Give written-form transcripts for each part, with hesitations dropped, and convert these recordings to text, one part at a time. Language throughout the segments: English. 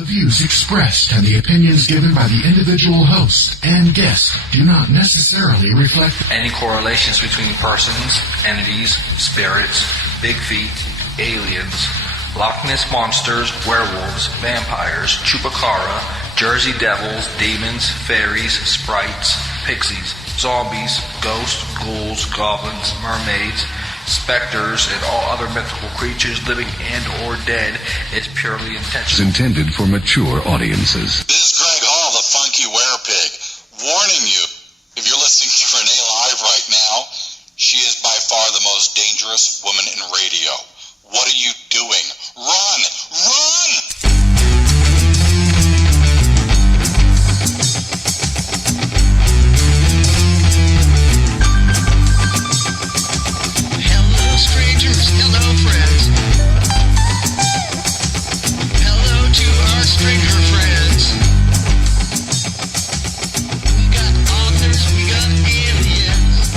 The views expressed and the opinions given by the individual host and guest do not necessarily reflect any correlations between persons, entities, spirits, big feet, aliens, Loch Ness monsters, werewolves, vampires, chupacabra, Jersey devils, demons, fairies, sprites, pixies, zombies, ghosts, ghouls, goblins, mermaids, specters, and all other mythical creatures, living and or dead. It's purely intentional. Intended for mature audiences. This is Greg Hall, the Funky Werepig, warning you, if you're listening to Renee live right now, she is by far the most dangerous woman in radio. What are you doing? Run! Run! Hello, strangers. Hello, friends. Hello to our stranger friends. We got authors, we got aliens.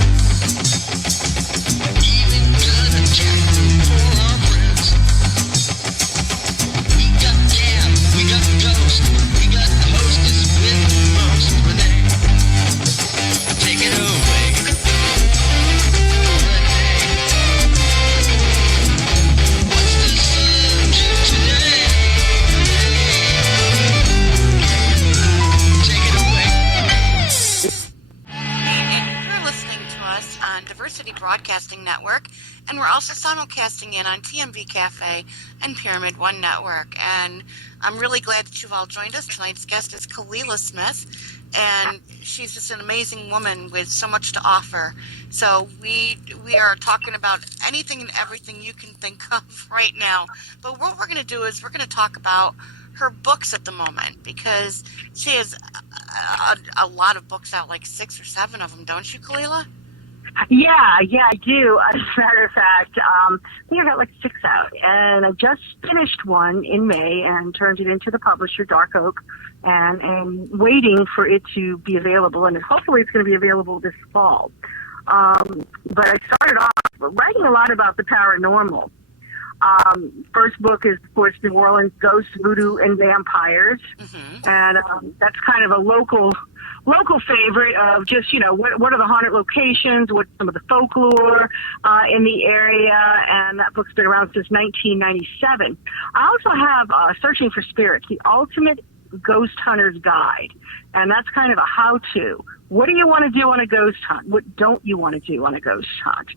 Even got a chat room for our friends. We got Gab, we got Ghost, we got the hostess with the most, Renee. Take it away. What's the subject today? Take it away. You're listening to us on Diversity Broadcasting Network, and we're also simulcasting in on TMV Cafe and Pyramid One Network. And I'm really glad that you've all joined us. Tonight's guest is Kalilasmith, and she's just an amazing woman with so much to offer. So we are talking about anything and everything you can think of right now. But what we're going to do is we're going to talk about her books at the moment, because she has a lot of books out, like 6 or 7 of them, don't you, Kalila? Yeah, I do. As a matter of fact, I think I got like 6 out, and I just finished one in May and turned it into the publisher, Dark Oak, and waiting for it to be available, and hopefully it's going to be available this fall. But I started off writing a lot about the paranormal. First book is, of course, New Orleans Ghosts, Voodoo, and Vampires, and that's kind of a local favorite of just, what are the haunted locations, what's some of the folklore in the area, and that book's been around since 1997. I also have Searching for Spirits, the ultimate ghost hunter's guide, and that's kind of a how-to. What do you want to do on a ghost hunt? What don't you want to do on a ghost hunt?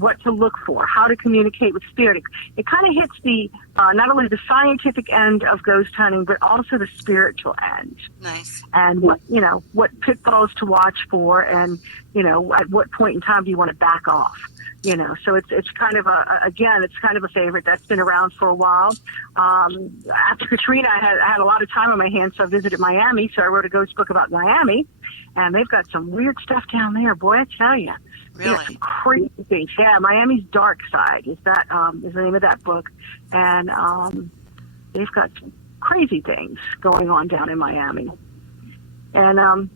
What to look for, how to communicate with spirit. It kind of hits the not only the scientific end of ghost hunting, but also the spiritual end. Nice. And what pitfalls to watch for, and at what point in time do you want to back off? So it's kind of it's kind of a favorite that's been around for a while. After Katrina, I had a lot of time on my hands, so I visited Miami. So I wrote a ghost book about Miami, and they've got some weird stuff down there, boy, I tell you. Really? Some crazy things. Yeah, Miami's Dark Side is the name of that book, and they've got some crazy things going on down in Miami. And I'm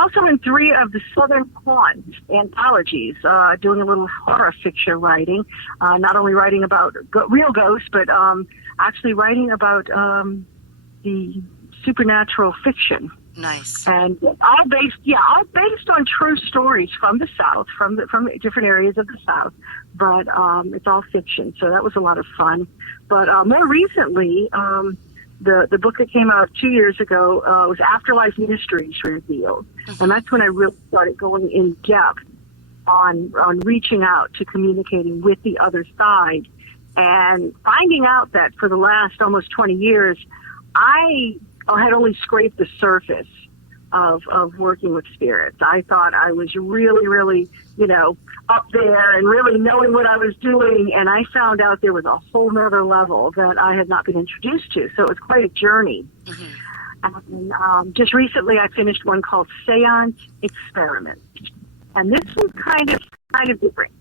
also in 3 of the Southern Haunt anthologies, doing a little horror fiction writing, not only writing about real ghosts, but actually writing about the supernatural fiction. Nice. And all based on true stories from the South, from different areas of the South, but it's all fiction. So that was a lot of fun. But more recently, the book that came out 2 years ago was Afterlife Mysteries Revealed, and that's when I really started going in depth on reaching out to communicating with the other side, and finding out that for the last almost 20 years, I had only scraped the surface of working with spirits. I thought I was really, really, up there and really knowing what I was doing, and I found out there was a whole nother level that I had not been introduced to. So it was quite a journey. And just recently, I finished one called Seance Experiments, and this one's kind of different.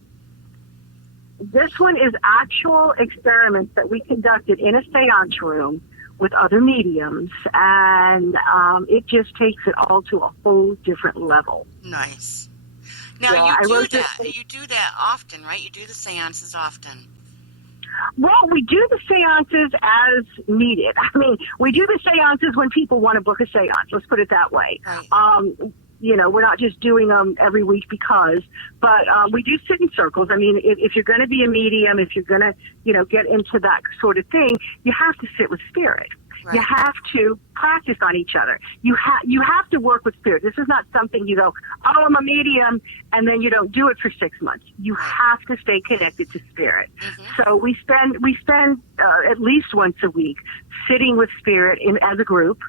This one is actual experiments that we conducted in a seance room with other mediums, and it just takes it all to a whole different level. Nice. Now, you do that often, right? You do the seances often. Well, we do the seances as needed. I mean, we do the seances when people want to book a seance. Let's put it that way. Right. We're not just doing them every week but we do sit in circles. I mean, if you're going to be a medium, if you're going to, get into that sort of thing, you have to sit with spirit. Right. You have to practice on each other. You have to work with spirit. This is not something you go, oh, I'm a medium, and then you don't do it for 6 months. You have to stay connected to spirit. Mm-hmm. So we spend at least once a week sitting with spirit as a group,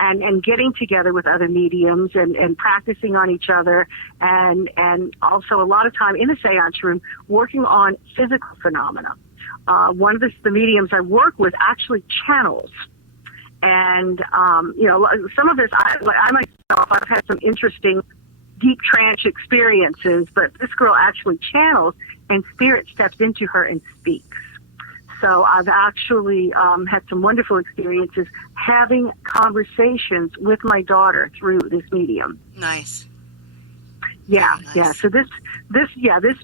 and getting together with other mediums and practicing on each other, and also a lot of time in the seance room working on physical phenomena. One of the mediums I work with actually channels. And, some of this, I myself, I've had some interesting deep trance experiences, but this girl actually channels and spirit steps into her and speaks. So I've actually had some wonderful experiences having conversations with my daughter through this medium. Nice. Yeah, Nice. yeah. So this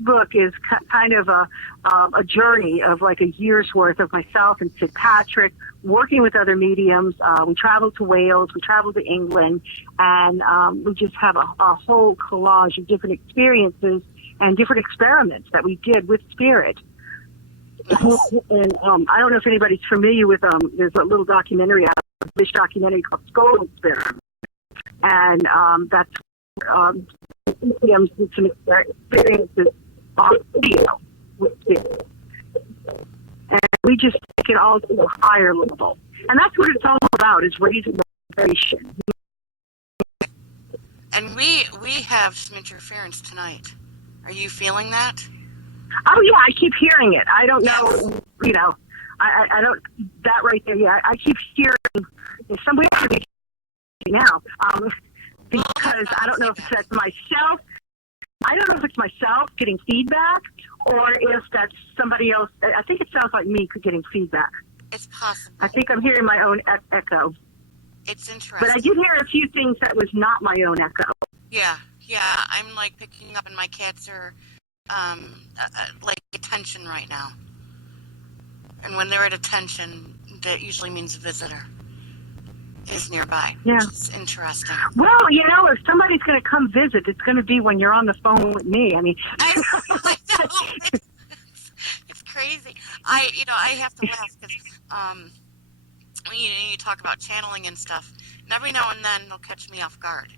book is kind of a journey of like a year's worth of myself and Sid Patrick working with other mediums. We traveled to Wales, we traveled to England, and we just have a whole collage of different experiences and different experiments that we did with spirit. Nice. And I don't know if anybody's familiar with there's a little documentary out, a British documentary called Skull Experiment, and that's mediums did some experiences on video with spirit. And we just take it all to a higher level. And that's what it's all about, is raising the vibration. And we have some interference tonight. Are you feeling that? Oh, yeah, I keep hearing it. I don't know, Yes. I don't, that right there, yeah, I keep hearing, somebody now, because I don't know if that's myself. I don't know if it's myself getting feedback or if that's somebody else. I think it sounds like me getting feedback. It's possible. I think I'm hearing my own echo. It's interesting. But I did hear a few things that was not my own echo. Yeah. I'm like picking up, and my cats are like attention right now. And when they're at attention, that usually means a visitor is nearby. Yeah. It's interesting. Well, if somebody's going to come visit, it's going to be when you're on the phone with me. I mean, I know. It's crazy. I have to laugh because when you talk about channeling and stuff, and every now and then they'll catch me off guard.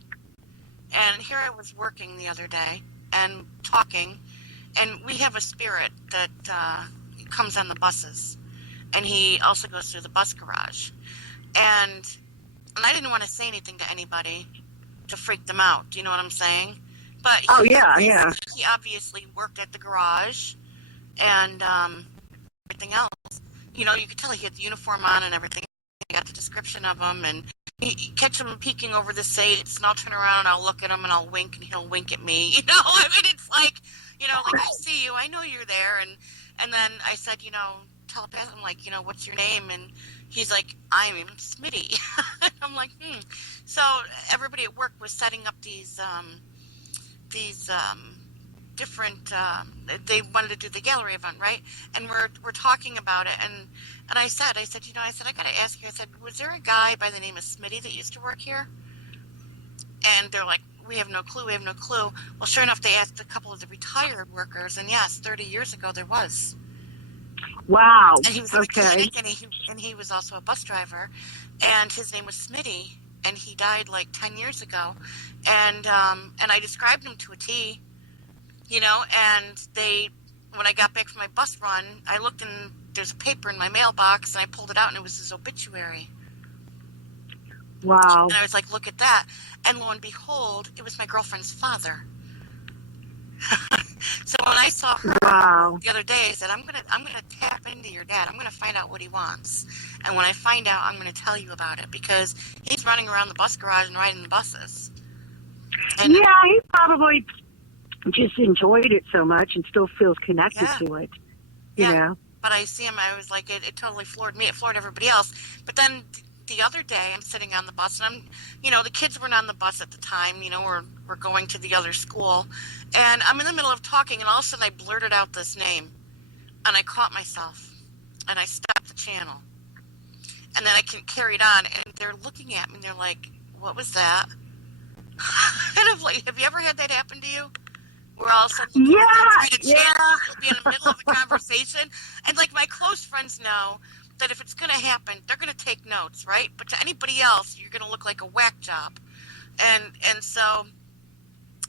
And here I was working the other day and talking, and we have a spirit that comes on the buses, and he also goes through the bus garage. And I didn't want to say anything to anybody to freak them out. Do you know what I'm saying? But he obviously worked at the garage and everything else. You could tell he had the uniform on and everything. I got the description of him, and you catch him peeking over the seats, and I'll turn around and I'll look at him and I'll wink, and he'll wink at me. I mean, it's like, like, I see you, I know you're there, and then I said, telepath, I'm like, what's your name? And he's like, I'm Smitty. I'm like, So everybody at work was setting up these different, they wanted to do the gallery event, right? And we're talking about it, and I said, I got to ask you, I said, was there a guy by the name of Smitty that used to work here? And they're like, we have no clue. Well, sure enough, they asked a couple of the retired workers, and yes, 30 years ago there was. Wow. And he was a mechanic, and he was also a bus driver, and his name was Smitty, and he died like 10 years ago, and I described him to a T, and when I got back from my bus run, I looked, and there's a paper in my mailbox, and I pulled it out, and it was his obituary. Wow. And I was like, look at that. And lo and behold, it was my girlfriend's father. So when I saw her the other day, I said, I'm gonna tap into your dad. I'm gonna find out what he wants. And when I find out, I'm gonna tell you about it, because he's running around the bus garage and riding the buses. And he probably just enjoyed it so much and still feels connected to it. You know? But I see him, I was like, it totally floored me. It floored everybody else. But then the other day, I'm sitting on the bus, and the kids weren't on the bus at the time, we're going to the other school, and I'm in the middle of talking, and all of a sudden I blurted out this name, and I caught myself, and I stopped the channel. And then I carried on, and they're looking at me, and they're like, what was that? And I'm like, have you ever had that happen to you? We're all suddenly trying to channel, be in the middle of a conversation. And, like, my close friends know that if it's going to happen, they're going to take notes, right? But to anybody else, you're going to look like a whack job. And so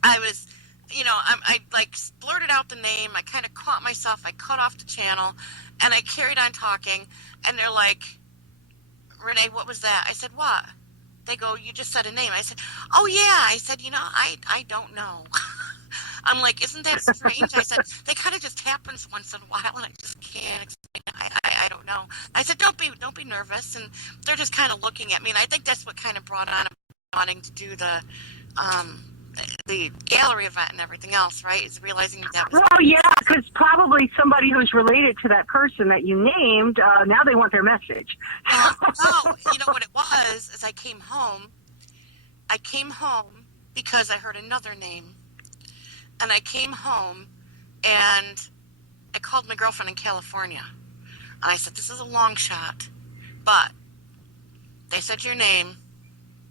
I was, I like blurted out the name. I kind of caught myself. I cut off the channel, and I carried on talking. And they're like, Renee, what was that? I said, what? They go, you just said a name. I said, oh, yeah. I said, I don't know. I'm like, isn't that strange? I said, that kind of just happens once in a while, and I just can't explain it. I don't know. I said, don't be nervous. And they're just kind of looking at me, and I think that's what kind of brought on wanting to do the gallery event and everything else, right? Is realizing that was... Well, yeah, because probably somebody who's related to that person that you named, now they want their message. No, you know what it was, is I came home because I heard another name. And I came home, and I called my girlfriend in California. And I said, this is a long shot, but they said your name,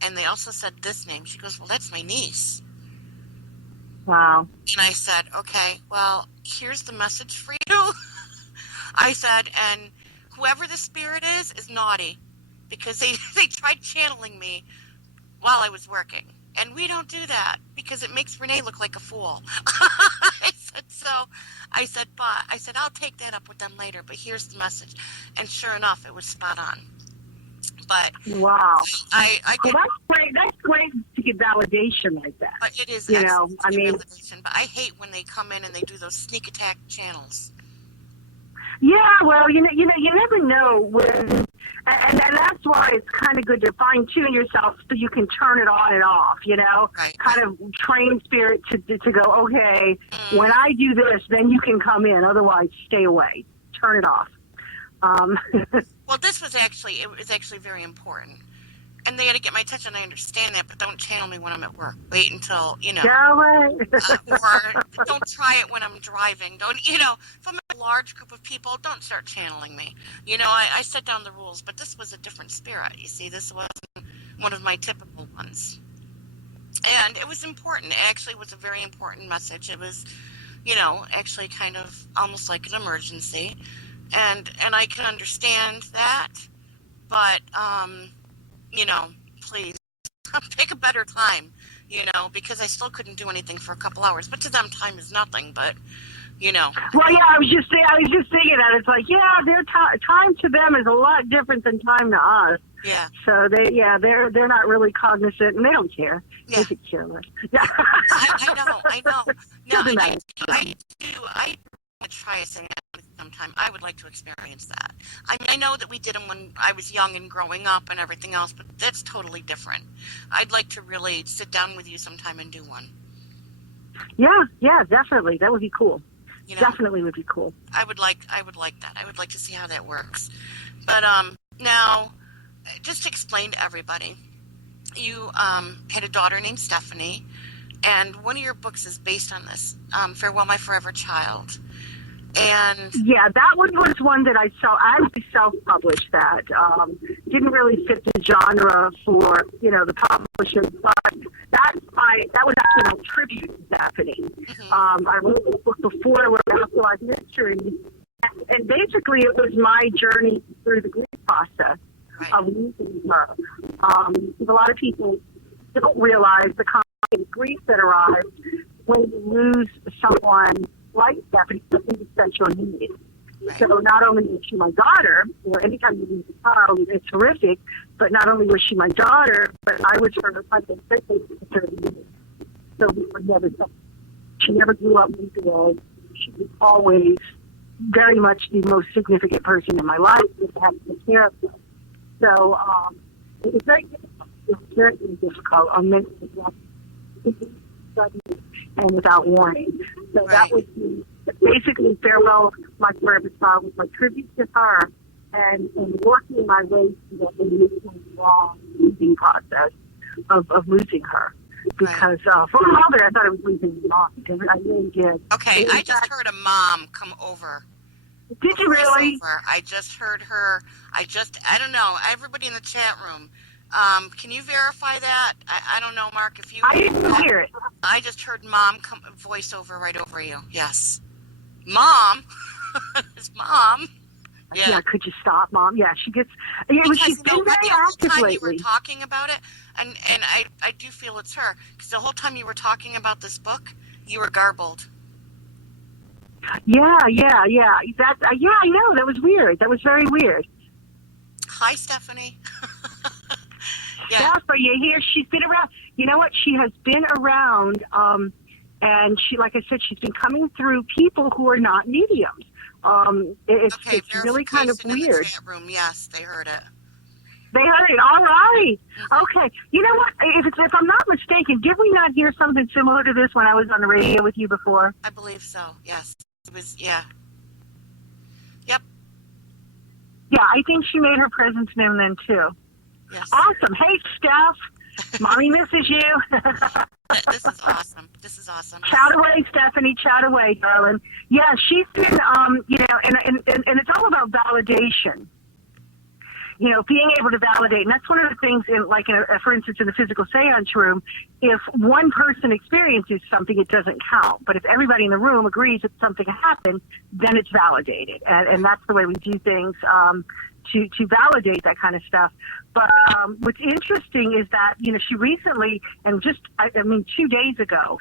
and they also said this name. She goes, well, that's my niece. Wow. And I said, okay, well, here's the message for you. I said, and whoever the spirit is naughty, because they tried channeling me while I was working. And we don't do that because it makes Renee look like a fool. I said, I'll take that up with them later, but here's the message. And sure enough, it was spot on. But wow, I get, well, that's great. That's great to get validation like that. But it is, validation. But I hate when they come in and they do those sneak attack channels. Yeah, well, you never know when, and that's why it's kind of good to fine tune yourself so you can turn it on and off. Right. Kind of train spirit to go. Okay, when I do this, then you can come in. Otherwise, stay away. Turn it off. Well, this was actually very important. And they had to get my attention, I understand that, but don't channel me when I'm at work. Wait until, or don't try it when I'm driving. Don't, if I'm in a large group of people, don't start channeling me. I set down the rules, but this was a different spirit. You see, this wasn't one of my typical ones. And it was important. It actually was a very important message. It was, actually kind of almost like an emergency. And I can understand that, but, please pick a better time, because I still couldn't do anything for a couple hours. But to them, time is nothing. But, Well, yeah, I was just thinking that it's like, their time to them is a lot different than time to us. Yeah. So they're not really cognizant, and they don't care. Yeah. They could care less. Yeah. I know. No, I do try a seance sometime. I would like to experience that. I mean, I know that we did them when I was young and growing up and everything else, but that's totally different. I'd like to really sit down with you sometime and do one. Yeah, definitely. That would be cool. Definitely would be cool. I would like that. I would like to see how that works. But now, just to explain to everybody, you had a daughter named Stephanie, and one of your books is based on this, Farewell, My Forever Child. And yeah, that one was one that I self-published that. Didn't really fit the genre for, the publishing, but that was actually a tribute to Stephanie. Mm-hmm. I wrote this book before I wrote Afterlife Mystery, and basically it was my journey through the grief process of losing her. A lot of people don't realize the kind of grief that arrives when you lose someone like Stephanie, something essential needed. Right. So not only was she my daughter, anytime you lose a child, it's horrific, but not only was she my daughter, but I was her husband for 30 years. So we were never separate. She never grew up with me. She was always very much the most significant person in my life. We had to take care of her. So it was very difficult. It was very difficult on many levels. And without warning. So that was basically Farewell, My Forever Child was my tribute to her and working my way through the long losing process of losing her. Because for a moment I thought I was losing my mom. I really did. Okay, I just heard a mom come over Did you really? I just heard her. I don't know. Everybody in the chat room. Can you verify that? I don't know, Mark, if you... I didn't hear it. I just heard Mom voice over right over you. Yes. Mom? It's Mom. Yeah, could you stop, Mom? Yeah, she gets... Yeah, she's been very active time lately. You were talking about it, and I do feel it's her, because the whole time you were talking about this book, you were garbled. Yeah. I know. That was weird. That was very weird. Hi, Stephanie. Steph, are you here? She's been around. You know what? She has been around, and she, like I said, she's been coming through people who are not mediums. It's really kind of weird. In the chat room. Yes, they heard it. They heard it. All right. Okay. You know what? If I'm not mistaken, did we not hear something similar to this when I was on the radio with you before? I believe so. Yes. It was. Yeah. Yep. Yeah, I think she made her presence known then too. Yes. Awesome. Hey, Steph. Mommy misses you. This is awesome. Chat away, Stephanie. Chat away, darling. Yeah, she's been, and it's all about validation. You know, being able to validate. And that's one of the things, for instance, in the physical seance room, if one person experiences something, it doesn't count. But if everybody in the room agrees that something happened, then it's validated. And that's the way we do things to validate that kind of stuff. But what's interesting is that, she recently, and 2 days ago,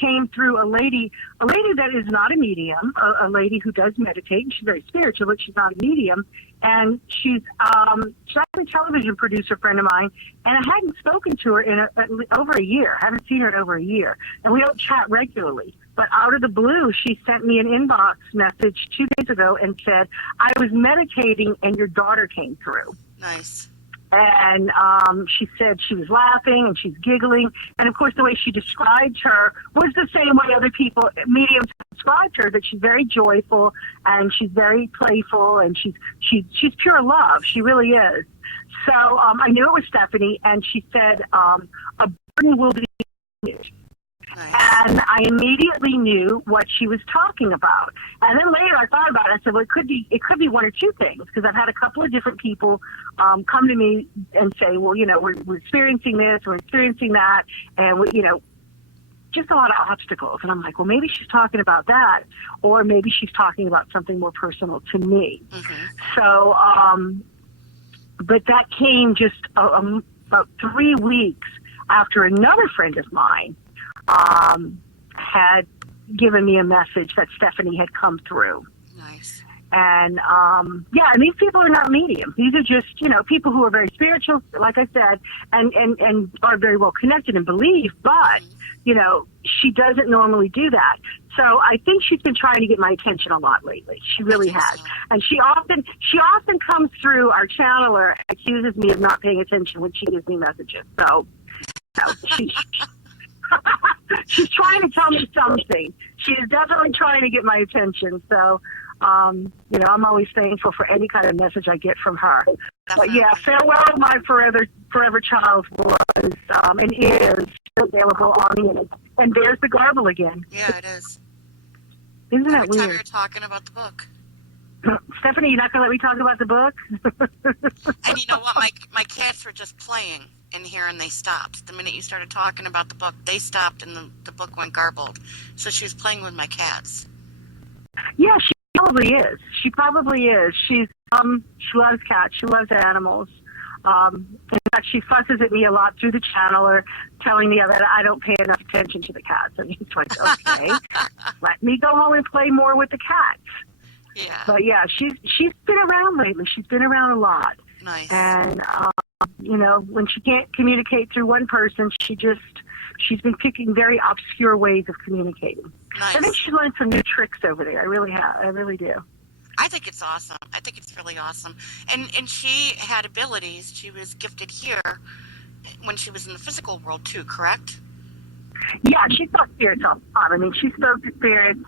came through a lady that is not a medium, a lady who does meditate, and she's very spiritual, but she's not a medium. And she's a television producer friend of mine, and I hadn't spoken to her in over a year. I haven't seen her in over a year. And we don't chat regularly. But out of the blue, she sent me an inbox message 2 days ago and said, I was meditating and your daughter came through. Nice. And she said she was laughing and she's giggling. And, of course, the way she described her was the same way other people, mediums, described her, that she's very joyful and she's very playful and she's pure love. She really is. So I knew it was Stephanie, and she said, a burden will be used. Nice. And I immediately knew what she was talking about. And then later I thought about it. I said, well, it could be one or two things, because I've had a couple of different people come to me and say, well, we're experiencing this, we're experiencing that, and just a lot of obstacles. And I'm like, well, maybe she's talking about that, or maybe she's talking about something more personal to me. Mm-hmm. So, but that came just about 3 weeks after another friend of mine had given me a message that Stephanie had come through. Nice. And, and these people are not mediums. These are just, people who are very spiritual, like I said, and are very well connected and believe, but, she doesn't normally do that. So I think she's been trying to get my attention a lot lately. She really has. So. And she often comes through our channeler and accuses me of not paying attention when she gives me messages. So, she's trying to tell me something. She is definitely trying to get my attention. So, I'm always thankful for any kind of message I get from her. But yeah, Farewell, My Forever Child was and is available on the internet. And there's the garble again. Yeah, it is. Isn't that weird? Every time you're talking about the book. Stephanie, you're not going to let me talk about the book? And you know what? My cats were just playing in here, and they stopped. The minute you started talking about the book, they stopped, and the book went garbled. So she was playing with my cats. Yeah, she probably is. She loves cats. She loves animals. In fact, she fusses at me a lot through the channeler, telling me that I don't pay enough attention to the cats. And it's like, okay, let me go home and play more with the cats. Yeah. But yeah, she's been around lately. She's been around a lot. Nice. And when she can't communicate through one person, she's been picking very obscure ways of communicating. Nice. I think she's learned some new tricks over there. I really do. I think it's awesome. I think it's really awesome. And she had abilities. She was gifted here when she was in the physical world too, correct? Yeah, she saw spirits all the time. I mean, she spoke to spirits.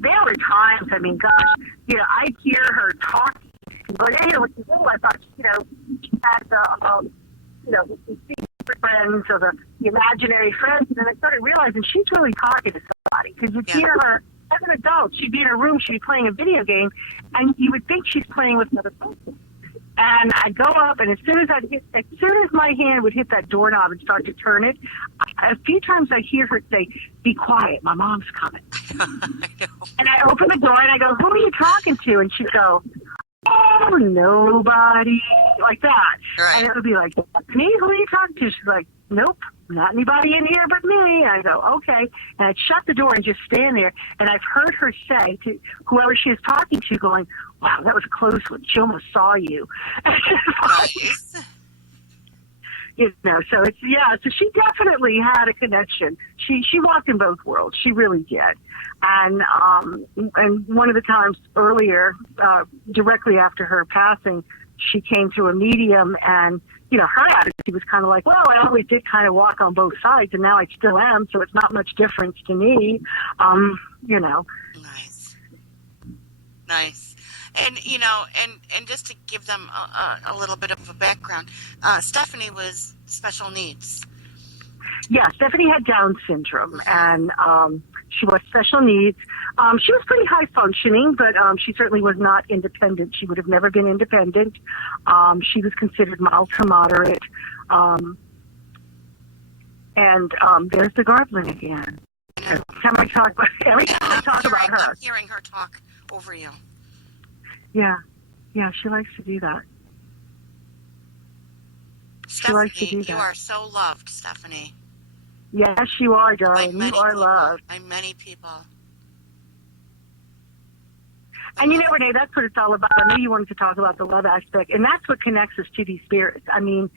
There were times, I'd hear her talking. But when she was little, I thought, she had the secret friends or the imaginary friends. And then I started realizing she's really talking to somebody. Because you'd hear her, as an adult, she'd be in her room, she'd be playing a video game, and you would think she's playing with another person. And I'd go up, and as soon as my hand would hit that doorknob and start to turn it, a few times I hear her say, "Be quiet, my mom's coming." I know. And I open the door and I go, "Who are you talking to?" And she'd go, "Oh, nobody," like that. Right. And it would be like, "Me? Who are you talking to?" She's like, "Nope, not anybody in here but me." And I go, "Okay." And I'd shut the door and just stand there. And I've heard her say to whoever she is talking to, going, "Wow, that was a close one. She almost saw you." Nice. You know, so it's, yeah, so she definitely had a connection. She walked in both worlds. She really did. And one of the times earlier, directly after her passing, she came to a medium, and, you know, her attitude was kind of like, "Well, I always did kind of walk on both sides, and now I still am, so it's not much difference to me." You know. Nice. And, you know, and just to give them a little bit of a background, Stephanie was special needs. Yeah, Stephanie had Down syndrome, and she was special needs. She was pretty high functioning, but she certainly was not independent. She would have never been independent. She was considered mild to moderate. And there's the Garblin again. Every time I talk about her. I'm hearing her talk over you. Yeah, she likes to do that. Stephanie, you are so loved, Stephanie. Yes, you are, darling. You are loved. By many people. And you know, Renee, that's what it's all about. I know you wanted to talk about the love aspect, and that's what connects us to these spirits. I mean,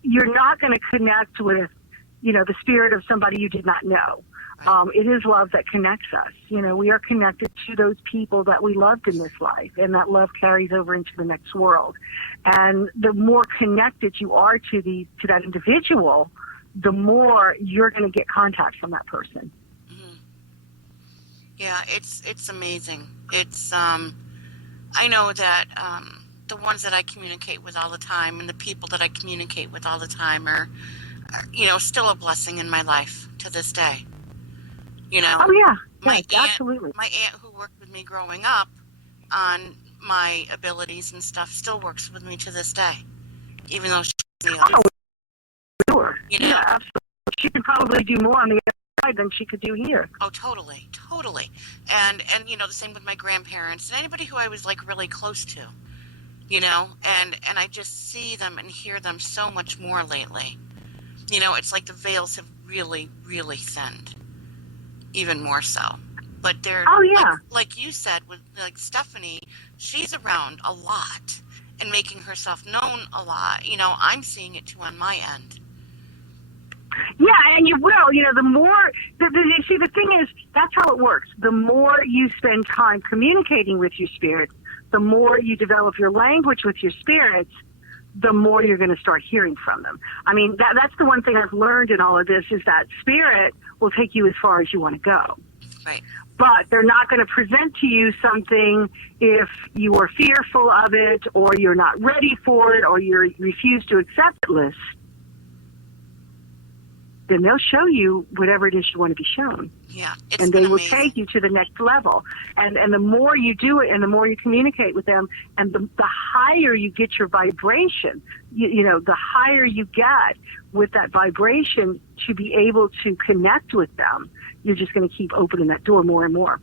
you're not going to connect with, you know, the spirit of somebody you did not know. It is love that connects us. You know, we are connected to those people that we loved in this life, and that love carries over into the next world. And the more connected you are to that individual, the more you're going to get contact from that person. Mm-hmm. Yeah, it's amazing. It's I know that the ones that I communicate with all the time, and the people that I communicate with all the time are you know, still a blessing in my life to this day. You know, oh yeah, my yes, aunt, absolutely. My aunt who worked with me growing up on my abilities and stuff still works with me to this day, even though she's the other. Oh, sure. You know? Yeah, absolutely. She can probably do more on the other side than she could do here. Oh, totally. And you know, the same with my grandparents and anybody who I was like really close to. You know, and I just see them and hear them so much more lately. You know, it's like the veils have really, really thinned. Even more so. But they're, like you said, with like Stephanie, she's around a lot and making herself known a lot. You know, I'm seeing it too on my end. Yeah, and you will. You know, the more, see, the thing is, that's how it works. The more you spend time communicating with your spirits, the more you develop your language with your spirits, the more you're going to start hearing from them. I mean, that's the one thing I've learned in all of this, is that spirit will take you as far as you want to go. Right. But they're not going to present to you something if you are fearful of it, or you're not ready for it, or you refuse to accept it. Then they'll show you whatever it is you want to be shown. Yeah, and they will take you to the next level. And the more you do it, and the more you communicate with them, and the higher you get your vibration, you know, the higher you get with that vibration to be able to connect with them, you're just going to keep opening that door more and more.